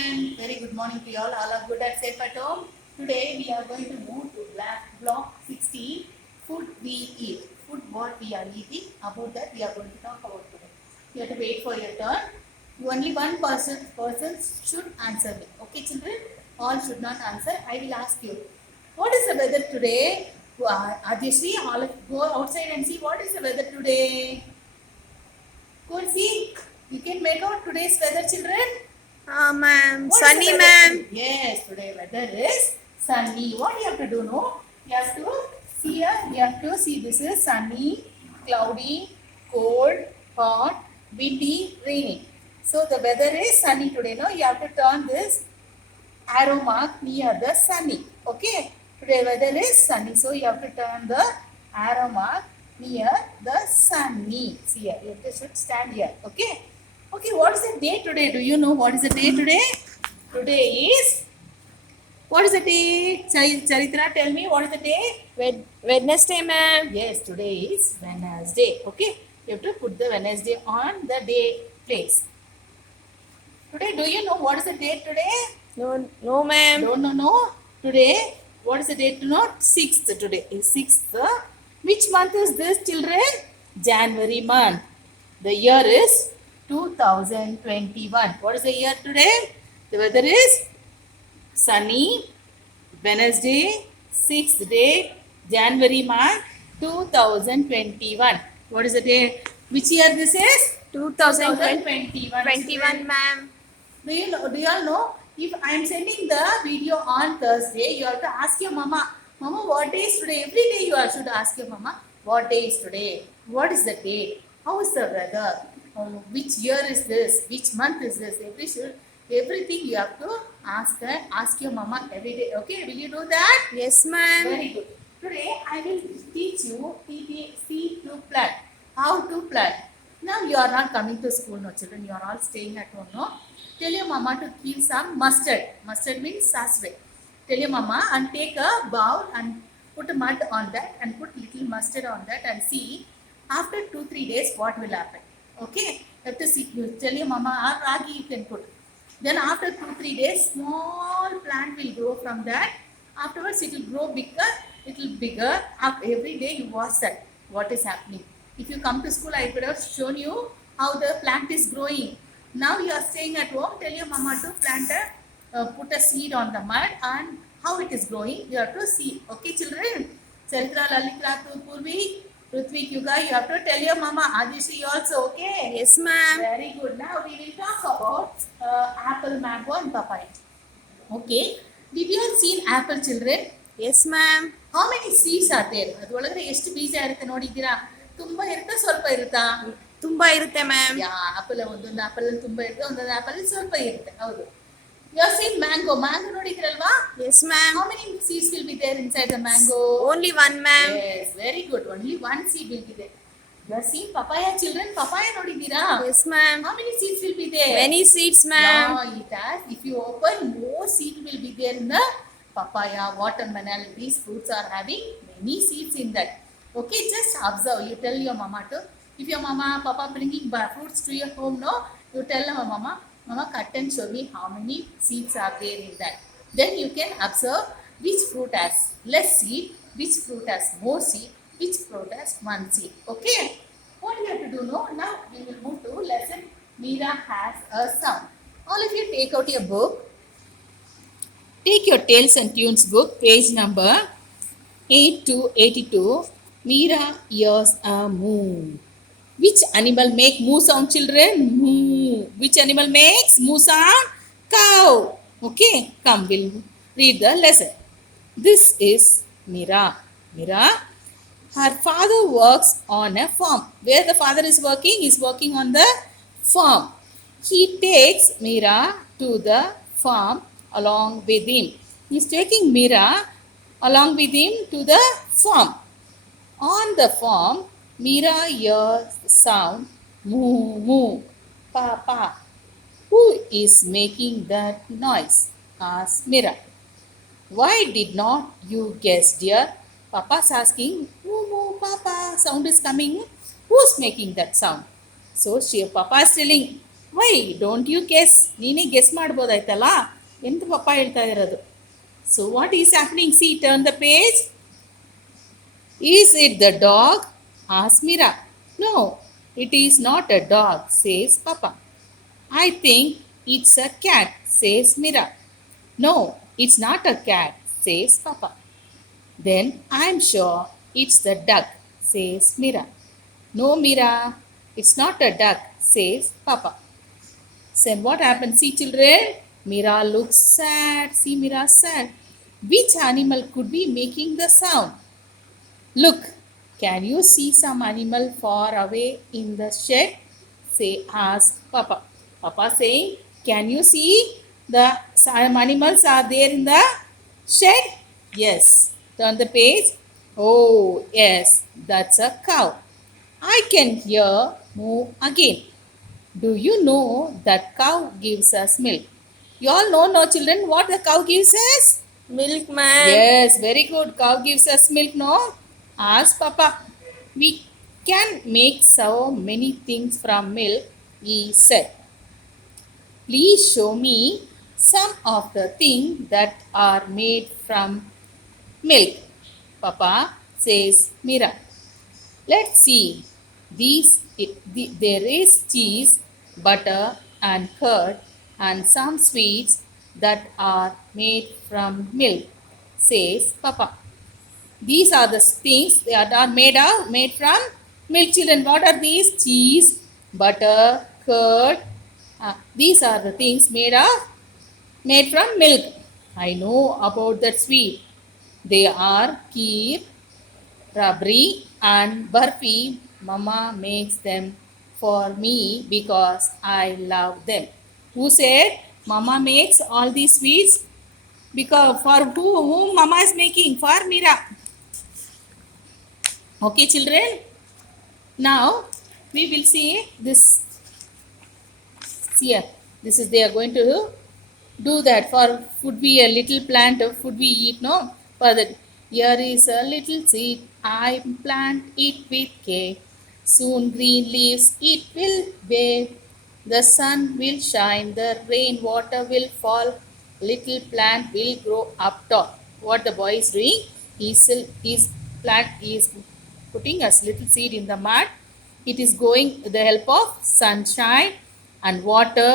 children, very good morning to you all. All are good at safe at home. Today we are going to move to block 16. Food we eat. Food what we are eating. About that we are going to talk about today. You have to wait for your turn. Only one person should answer me. Okay, children? All should not answer. I will ask you. What is the weather today? Adishri, all go outside and see what is the weather today. Go and see. You can make out today's weather, children. Ma'am. What is Sunny, the weather ma'am. today? Yes, today weather is sunny. What you have to do, no? You have to see here. You have to see this is sunny, cloudy, cold, hot, windy, rainy. So the weather is sunny today. No, you have to turn this arrow mark near the sunny. Okay. Today weather is sunny. So you have to turn the arrow mark near the sunny. See here. You should stand here. Okay. Okay. What is the day today? Do you know what is the day today? Today is. What is the day? Charitra, tell me what is the day? Wednesday, ma'am. Yes, today is Wednesday. Okay. You have to put the Wednesday on the day place. Today, do you know what is the date today? No, ma'am. No. Today, what is the date to know? 6th today is 6th. Which month is this, children? January month. The year is 2021. What is the year today? The weather is sunny, Wednesday, 6th day, January month, 2021. What is the day? Which year this is? 2021, 2021. ma'am. Do you all know? If I am sending the video on Thursday, you have to ask your mama, Mama, what day is today? Every day you should ask your mama, what day is today? What is the date? How is the weather? Which year is this? Which month is this? Everything you have to ask your mama every day. Okay, will you do that? Yes, ma'am. Very good. Today I will teach you seed to plant. How to plant. Now you are not coming to school, no children. You are all staying at home, no. Tell your mama to peel some mustard. Mustard means sasve. Tell your mama and take a bowl and put mud on that and put little mustard on that and see after 2-3 days what will happen. Okay. You have to see. You tell your mama or ragi you can put. Then after 2-3 days, small plant will grow from that. Afterwards, it will grow bigger. Every day you watch that, what is happening. If you come to school, I could have shown you how the plant is growing. Now you are staying at home, tell your mama to put a seed on the mud and how it is growing. You have to see. Okay, children? Charitra, Lalitra, Purvi, Rutvik, Yuga, you have to tell your mama. Adishri also, okay? Yes, ma'am. Very good. Now we will talk about apple, mango and papaya. Okay. Did you all seen apple, children? Yes, ma'am. How many seeds are there? ಅದು ಒಳಗಡೆ ಎಷ್ಟು ಬೀಜ ಇರುತ್ತೆ ನೋಡಿದ್ದೀರಾ? ತುಂಬಾ ಇರುತ್ತಾ ಸ್ವಲ್ಪ ಇರುತ್ತಾ? ತುಂಬಾ ಇರುತ್ತೆ, ma'am. ಆಪಲ್ ಒಂದೊಂದು ಆಪಲ್ ಅಲ್ಲಿ ತುಂಬಾ ಇರುತ್ತೆ, ಒಂದೊಂದು ಆಪಲ್ ಅಲ್ಲಿ ಸ್ವಲ್ಪ ಇರುತ್ತೆ. ಹೌದು. You have seen mango. Mango ನೋಡಿದ್ದೀರಲ್ವಾ? Yes, ma'am. How many seeds will be there inside the mango? Only one, ma'am. Yes, very good. Only one seed will be there. You have seen papaya, children? Papaya ನೋಡಿದ್ದೀರಾ? Yes, ma'am. How many seeds will be there? Many seeds, ma'am. Yeah, it has. If you open, more seed will be there in the papaya, watermelon. These fruits are having many seeds in that. Okay, just observe. You tell your mama to. If your mama, papa bringing fruits to your home, no, you tell your mama, Mama, cut and show me how many seeds are there in that. Then you can observe which fruit has less seed, which fruit has more seed, which fruit has one seed. Okay? What you have to do now? Now we will move to lesson Meera has a sound. All of you take out your book. Take your Tales and Tunes book, page number 8 to 82. Meera hears a moo. Which animal make moo sound, children? Moo. Which animal makes moo sound? Cow. Okay, come, we'll read the lesson. This is Meera. Meera, her father works on a farm. Where the father is working? He's working on the farm. He takes Meera to the farm along with him. He's taking Meera along with him to the farm. On the farm, Meera hears the sound moo moo, pa pa. Who is making that noise? Asked Meera. Why did not you guess, dear? Papa's asking, moo moo, papa, sound is coming. Who's making that sound? So Papa is telling, why don't you guess? ನೀನೇ guess ಮಾಡ್ಬೋದಾಯ್ತಲ್ಲ ಎಂತ ಪಪ್ಪ ಹೇಳ್ತಾ ಇರೋದು. So what is happening? See, turn the page. Is it the dog? Ask Meera. No, it is not a dog, says papa. I think it's a cat, says Mira. No, it's not a cat, says Papa. Then I'm sure it's the duck, says Mira. No, Mira, it's not a duck, says Papa. Then what happened? See, children, Mira looks sad. See, Mira sad. Which animal could be making the sound? Look, can you see some animal far away in the shed? Say, ask Papa. Papa saying, can you see the some animals are there in the shed? Yes. Turn the page. Oh, yes, that's a cow. I can hear moo again. Do you know that cow gives us milk? You all know, no, children, what the cow gives us? Milk, ma'am. Yes, very good. Cow gives us milk, no? Ask Papa. We can make so many things from milk, he said. Please show me some of the things that are made from milk, Papa, says Mira. Let's see. There is cheese, butter, and curd, and some sweets that are made from milk, says Papa. These are the things that are made from milk, children. What are these? Cheese, butter, curd. These are the things made from milk. I know about that sweet. They are kheer, rabri, and barfi. Mama makes them for me because I love them. Who said Mama makes all these sweets? Because for whom Mama is making? For Mira. Okay, children. Now we will see this. Here, this is they are going to do that for food. Be a little plant of food we eat. No, for that. Here is a little seed. I plant it with care. Soon green leaves it will bear. The sun will shine. The rain water will fall. Little plant will grow up tall. What the boy is doing? His plant is putting a little seed in the mud. It is going with the help of sunshine and water,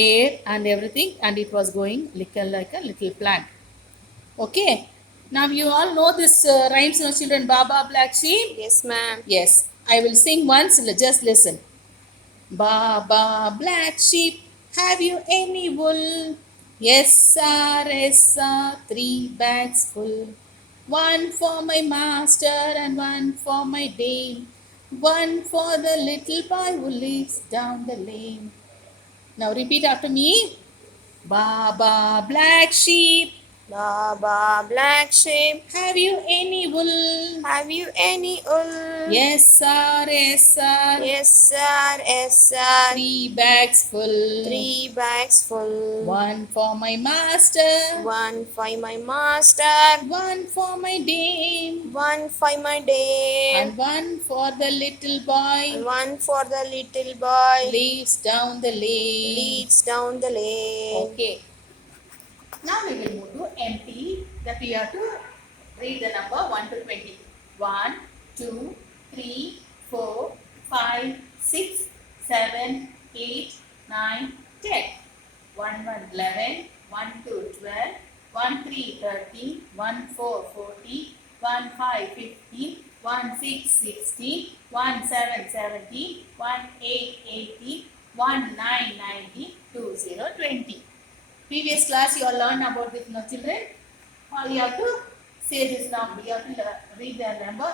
air, and everything, and it was going like a little plant. Okay. Now you all know this rhymes, no, children? Baba Black Sheep. Yes, ma'am. Yes, I will sing once. Just listen. Baba Black Sheep, have you any wool? Yes, sir, yes, sir, 3 bags full. One for my master and one for my dame. One for the little boy who lives down the lane. Now repeat after me. Baba Black Sheep, Baba Black Sheep, have you any wool? have you any wool? Yes, sir, yes, sir. Yes, sir, yes, sir. 3 bags full. 3 bags full. One for my master. One for my master. One for my dame. One for my dame. And one for the little boy. One for the little boy. Leads down the lane. Leads down the lane. Okay. Now we will move to empty. That we have to read the number 1 to 20. 1, 2, 3, 4, 5, 6, 7, 8, 9, 10. 1, 1, 11. 1, 2, 12. 1, 3, 13. 1, 4, 14. 1, 5, 15. 1, 6, 16. 1, 7, 17. 1, 8, 18. 1, 9, 19. 2, 0, 20. Previous class you all learned about this, no, children? All you have to say this now. You have to read the number.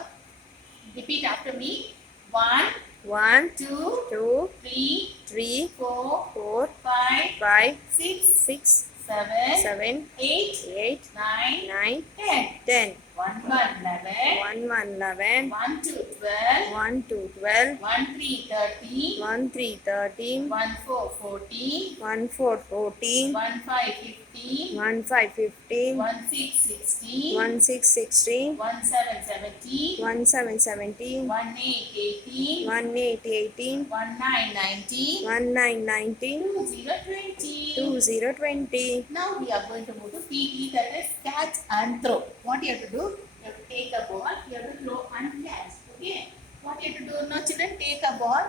Repeat after me. 1, 1, 2, 2, 3, 3, 4, 4, 5, 5, 6, 6, 7, 7, 8, 8, 9, 9, 10. 10. 1 1 11. 1 1 11. 1 2 12. 1 2 12. 1 3 13. 1 3 13. 1 4 14. 1 4 14. 1 5 15. 1 5 15. 1 6 16. 1 6 16. 1 7 17. 1 7 17. 1 8 18. 1 8 18. 1 9 19. 1 9 19. 2 0 20. 2 0 20. Now we are going to move to PT, that is catch and throw. What you have to do? You have to take a ball, you have to throw and catch. Okay? What you have to do now, children? Take a ball,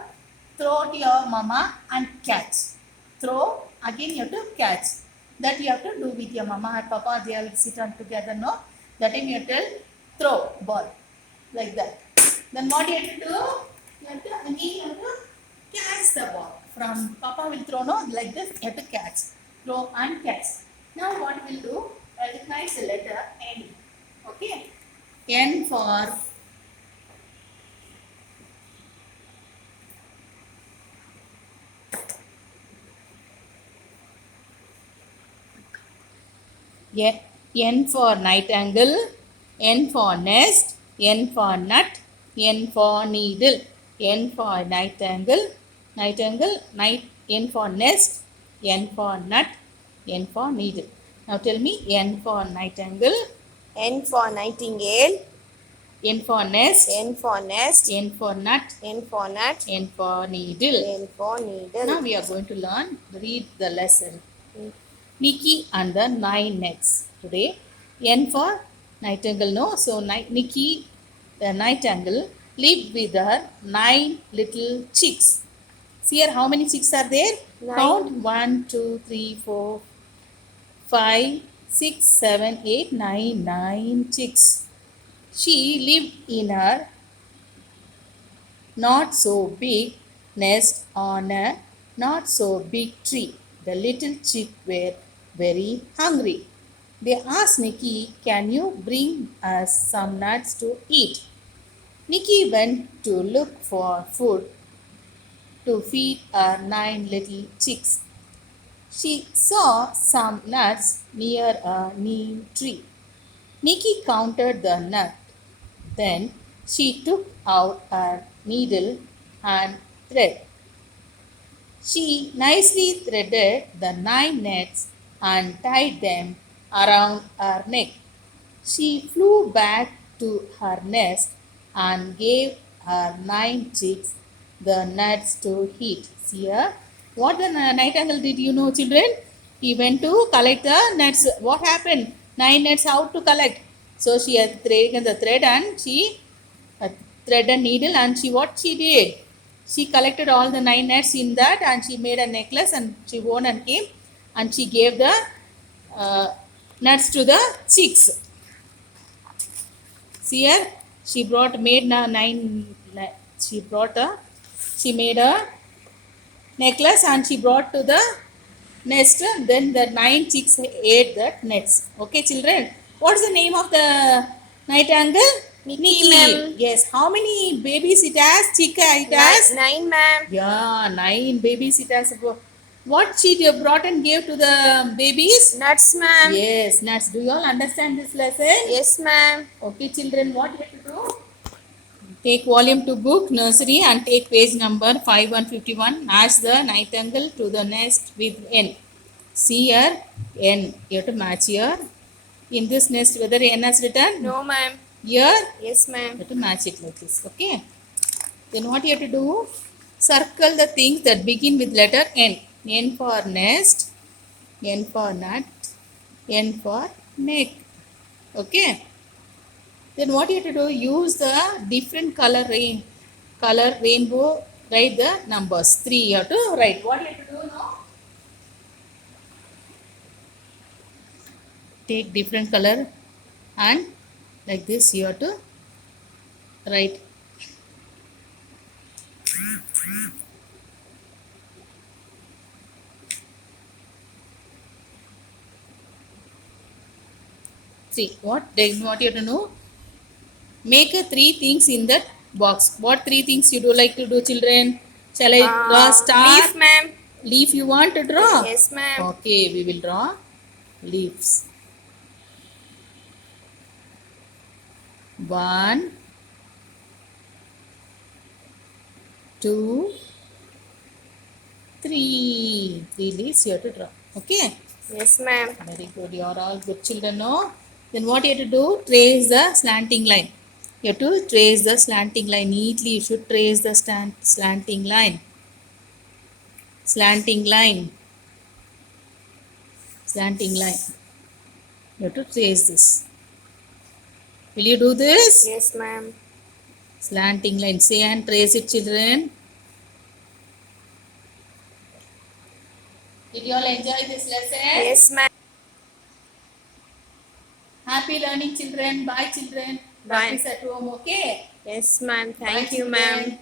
throw to your mama and catch. Throw, again you have to catch. That you have to do with your mama and papa, they will sit on together, no? That time you have to throw ball, like that. Then what you have to do? You have to, again you have to catch the ball. From papa will throw, no? Like this, you have to catch. Throw and catch. Now what we'll do? Recognize the letter N. Okay? N for N for nightingale, N for nest, N for nut, N for needle. N for nightingale, N for nest, N for nut, N for needle. Now tell me N for nightingale, N for nightingale. N for nest, N for nest. N for nut, N for nut. N for needle. N for needle. Now we are going to read the lesson. Nikki and the 9 nets. Today, N for nightingale, no? So, Nikki, the nightingale, lived with her 9 little chicks. See here, how many chicks are there? 9. Count 1, 2, 3, 4, 5, 6, 7, 8, 9. 9 chicks. She lived in her not so big nest on a not so big tree. The little chicks were very hungry. They asked Nikki, "Can you bring us some nuts to eat?" Nikki went to look for food to feed her 9 little chicks. She saw some nuts near a neem tree. Nikki counted the nut. Then she took out her needle and thread. She nicely threaded the 9 nets and tied them around her neck. She flew back to her nest and gave her 9 chicks the nuts to eat. See here, what the nightingale did, you know, children? He went to collect the nuts. What happened? 9 nuts, how to collect? So she had taken the thread and she thread a needle, and what she did? She collected all the 9 nuts in that and she made a necklace and she wore and came and she gave the nuts to the chicks. See here, she made a necklace and she brought to the nest. Then the 9 chicks ate that nuts. Okay, children. What's the name of the nightingale? Nikki, ma'am. Yes. How many babies it has? Chick it has? 9, ma'am. Yeah, 9 babies it has. What she brought and gave to the babies? Nuts, ma'am. Yes, nuts. Do you all understand this lesson? Yes, ma'am. Okay, children. What you have to do? Take volume 2 book, nursery, and take page number 5151. Match the nightingale to the nest with N. See here, N. You have to match here. In this nest, whether N has written? No, ma'am. Here, Yes, you ma'am. have to match it like this. Okay. Then what you have to do? Circle the things that begin with letter N. N for nest, N for nut, N for neck. Okay. Then what you have to do? Use the different color rainbow. Write the numbers. 3 you have to write. What you have to do now? Take different color and like this you have to write. See what? Then what you have to know? Make 3 things in that box. What 3 things you do like to do, children? Shall I draw star? Leaf, ma'am. Leaf you want to draw? Yes, ma'am. Okay, we will draw leaves. 1, 2, 3. 3 leaves you have to draw. Okay. Yes, ma'am. Very good. You are all good children, no? Then what you have to do? Trace the slanting line. You have to trace the slanting line neatly. You should trace the slanting line. Slanting line. Slanting line. You have to trace this. Will you do this? Yes, ma'am. Slanting line. Say and trace it, children. Did you all enjoy this lesson? Yes, ma'am. Happy learning, children. Bye, children. Bye. Practice at home, okay? Yes, ma'am. Bye, Thank you, ma'am. children.